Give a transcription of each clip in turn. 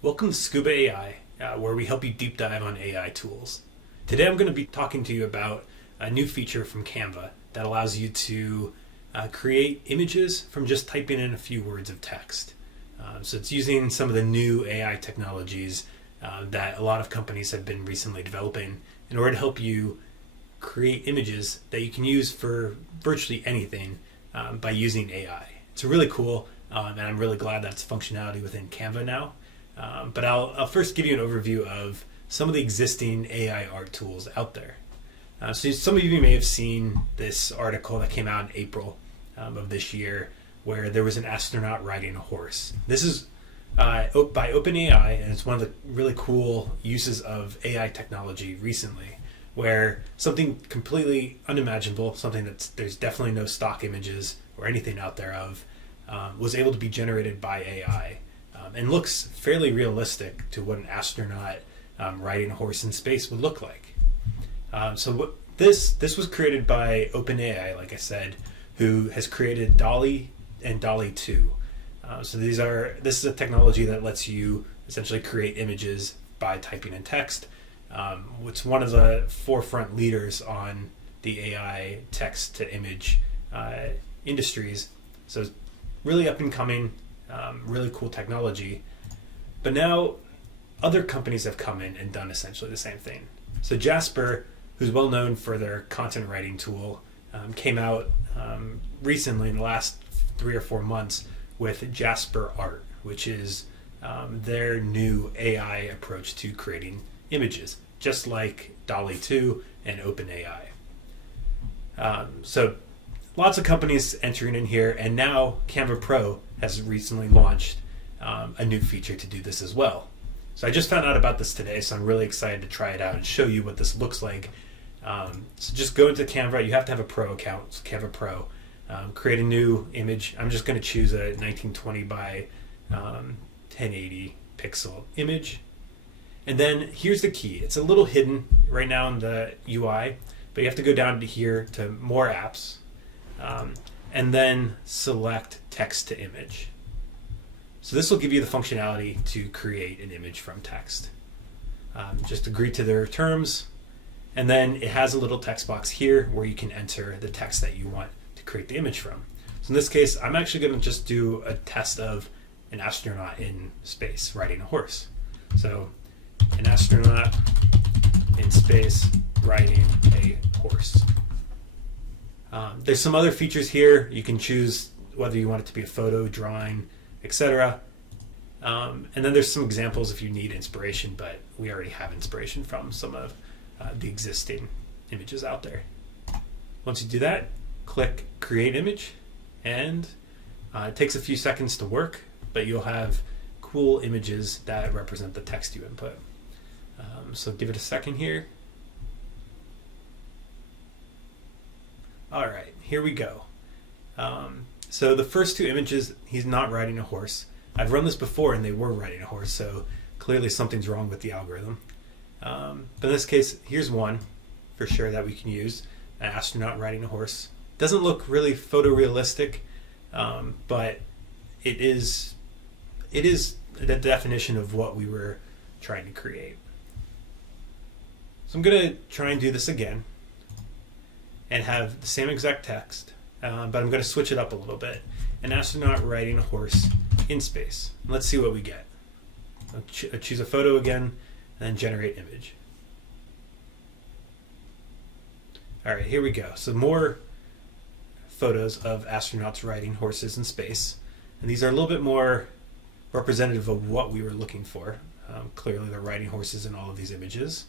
Welcome to Scuba AI, where we help you deep dive on AI tools. Today I'm going to be talking to you about a new feature from Canva that allows you to create images from just typing in a few words of text. So it's using some of the new AI technologies that a lot of companies have been recently developing in order to help you create images that you can use for virtually anything by using AI. It's really cool, and I'm really glad that's functionality within Canva now. But I'll first give you an overview of some of the existing AI art tools out there. So some of you may have seen this article that came out in April of this year where there was an astronaut riding a horse. This is by OpenAI, and it's one of the really cool uses of AI technology recently, where something completely unimaginable, something that there's definitely no stock images or anything out there of, was able to be generated by AI. And looks fairly realistic to what an astronaut riding a horse in space would look like. This was created by OpenAI, like I said, who has created DALL-E and DALL-E 2. This is a technology that lets you essentially create images by typing in text. It's one of the forefront leaders on the AI text to image industries. So it's really up and coming. Really cool technology. But now other companies have come in and done essentially the same thing. So Jasper, who's well known for their content writing tool, came out recently in the last 3 or 4 months with Jasper Art, which is their new AI approach to creating images, just like DALL-E 2 and OpenAI. So lots of companies entering in here, and now Canva Pro has recently launched a new feature to do this as well. So I just found out about this today, so I'm really excited to try it out and show you what this looks like. So just go into Canva. You have to have a Pro account, so Canva Pro. Create a new image. I'm just going to choose a 1920 by 1080 pixel image. And then here's the key. It's a little hidden right now in the UI, but you have to go down to here to More Apps. And then select text to image. So this will give you the functionality to create an image from text. Just agree to their terms, and then it has a little text box here where you can enter the text that you want to create the image from. So in this case, I'm actually going to just do a test of an astronaut in space riding a horse. So an astronaut in space riding a horse. There's some other features here. You can choose whether you want it to be a photo, drawing, etc. And then there's some examples if you need inspiration, but we already have inspiration from some of the existing images out there. Once you do that, click Create Image, and it takes a few seconds to work, but you'll have cool images that represent the text you input. So give it a second here. All right, here we go. So the first two images, he's not riding a horse. I've run this before and they were riding a horse, so clearly something's wrong with the algorithm. But in this case, here's one for sure that we can use, an astronaut riding a horse. Doesn't look really photorealistic, but it is the definition of what we were trying to create. So I'm gonna try and do this again and have the same exact text, but I'm going to switch it up a little bit. An astronaut riding a horse in space. Let's see what we get. I'll choose a photo again, and then generate image. All right, here we go. So more photos of astronauts riding horses in space. And these are a little bit more representative of what we were looking for. Clearly they're riding horses in all of these images.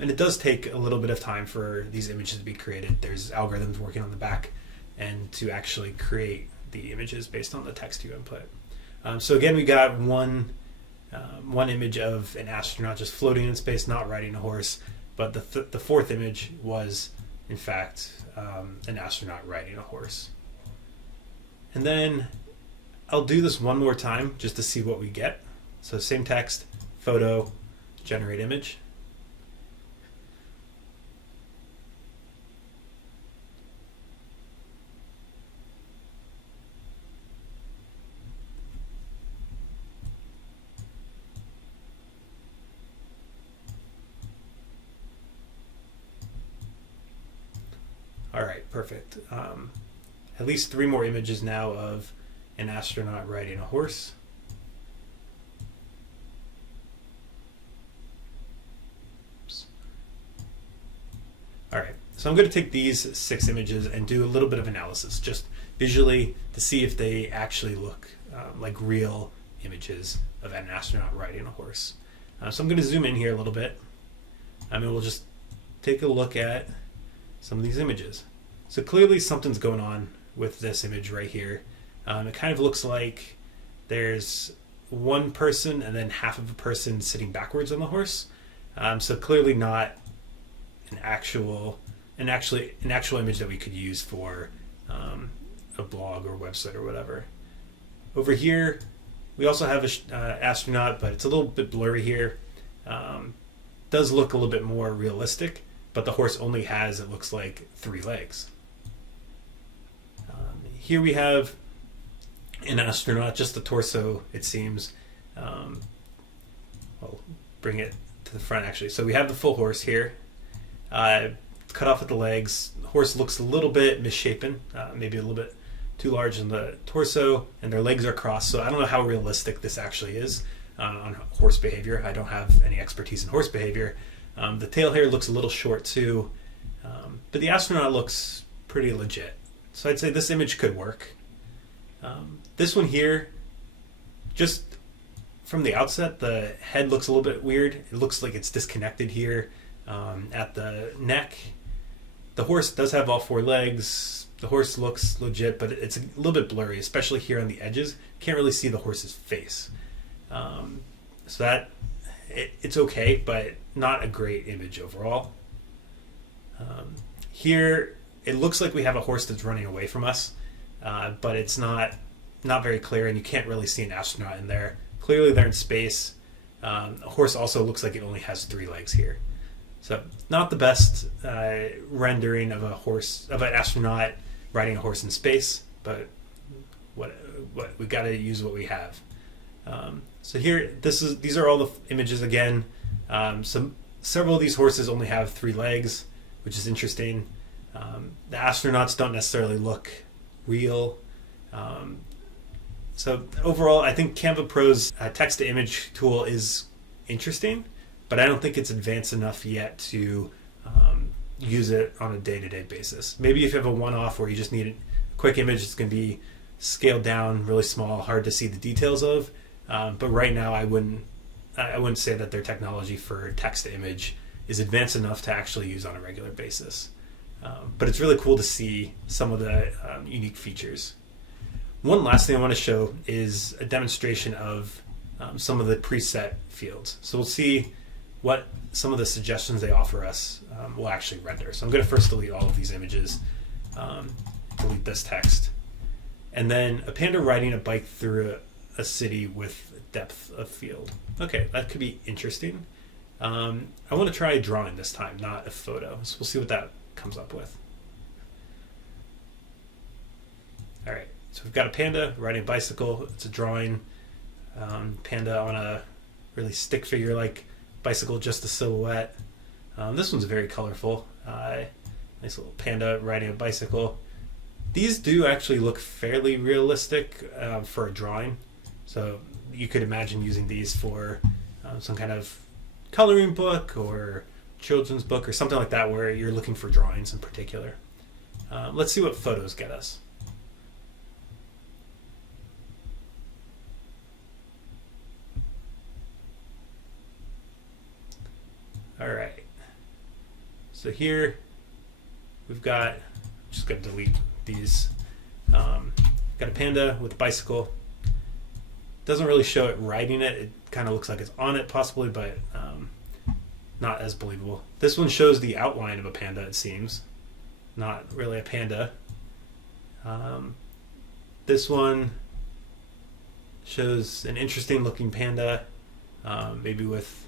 And it does take a little bit of time for these images to be created. There's algorithms working on the back and to actually create the images based on the text you input. So again, we got one image of an astronaut just floating in space, not riding a horse, but the fourth image was, in fact, an astronaut riding a horse. And then I'll do this one more time just to see what we get. So same text, photo, generate image. All right, perfect. At least 3 more images now of an astronaut riding a horse. Oops. All right, so I'm going to take these 6 images and do a little bit of analysis, just visually, to see if they actually look like real images of an astronaut riding a horse. So I'm going to zoom in here a little bit. We'll just take a look at some of these images. So clearly something's going on with this image right here. It kind of looks like there's one person and then half of a person sitting backwards on the horse. So clearly not an actual image that we could use for a blog or website or whatever. Over here, we also have an astronaut, but it's a little bit blurry here. Does look a little bit more realistic, but the horse only has, it looks like, 3 legs. Here we have an astronaut, just the torso, it seems. I'll bring it to the front, actually. So we have the full horse here. It's cut off at the legs. The horse looks a little bit misshapen, maybe a little bit too large in the torso, and their legs are crossed. So I don't know how realistic this actually is on horse behavior. I don't have any expertise in horse behavior. The tail hair looks a little short too, but the astronaut looks pretty legit. So I'd say this image could work. This one here, just from the outset, the head looks a little bit weird. It looks like it's disconnected here at the neck. The horse does have all 4 legs. The horse looks legit, but it's a little bit blurry, especially here on the edges. Can't really see the horse's face. So that it's okay, but not a great image overall. Here, it looks like we have a horse that's running away from us, but it's not very clear, and you can't really see an astronaut in there. Clearly, they're in space. A horse also looks like it only has 3 legs here. So not the best rendering of an astronaut riding a horse in space, but what we got to use what we have. So here, these are all the images again. Several of these horses only have 3 legs, which is interesting. The astronauts don't necessarily look real. So overall, I think Canva Pro's text-to-image tool is interesting, but I don't think it's advanced enough yet to use it on a day-to-day basis. Maybe if you have a one-off where you just need a quick image, it's going to be scaled down, really small, hard to see the details of. But right now, I wouldn't say that their technology for text-to-image is advanced enough to actually use on a regular basis. But it's really cool to see some of the unique features. One last thing I want to show is a demonstration of some of the preset fields. So we'll see what some of the suggestions they offer us will actually render. So I'm going to first delete all of these images, delete this text, and then a panda riding a bike through a city with depth of field. Okay, that could be interesting. I want to try drawing this time, not a photo. So we'll see what that comes up with. All right, so we've got a panda riding a bicycle. It's a drawing. Panda on a really stick figure like bicycle, just a silhouette. This one's very colorful. Nice little panda riding a bicycle. These do actually look fairly realistic for a drawing. So you could imagine using these for some kind of coloring book or children's book or something like that where you're looking for drawings in particular. Let's see what photos get us. All right. So here we've got, just going to delete these. Got a panda with a bicycle. Doesn't really show it riding it. It kind of looks like it's on it possibly, but not as believable. This one shows the outline of a panda, it seems. Not really a panda. This one shows an interesting looking panda, maybe with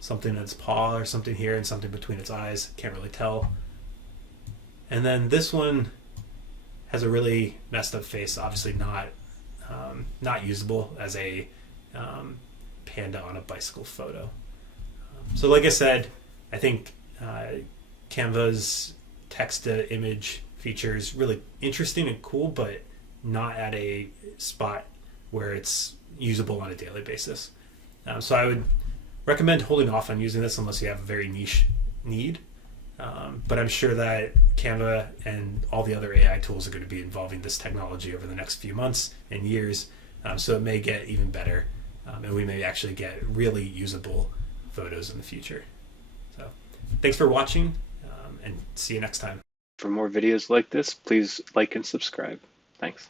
something in its paw or something here and something between its eyes. Can't really tell. And then this one has a really messed up face, obviously not usable as a panda on a bicycle photo. So like I said, I think Canva's text to image feature is really interesting and cool, but not at a spot where it's usable on a daily basis. So I would recommend holding off on using this unless you have a very niche need. But I'm sure that Canva and all the other AI tools are going to be involving this technology over the next few months and years. So it may get even better, and we may actually get really usable photos in the future. So thanks for watching, and see you next time. For more videos like this, please like and subscribe. Thanks.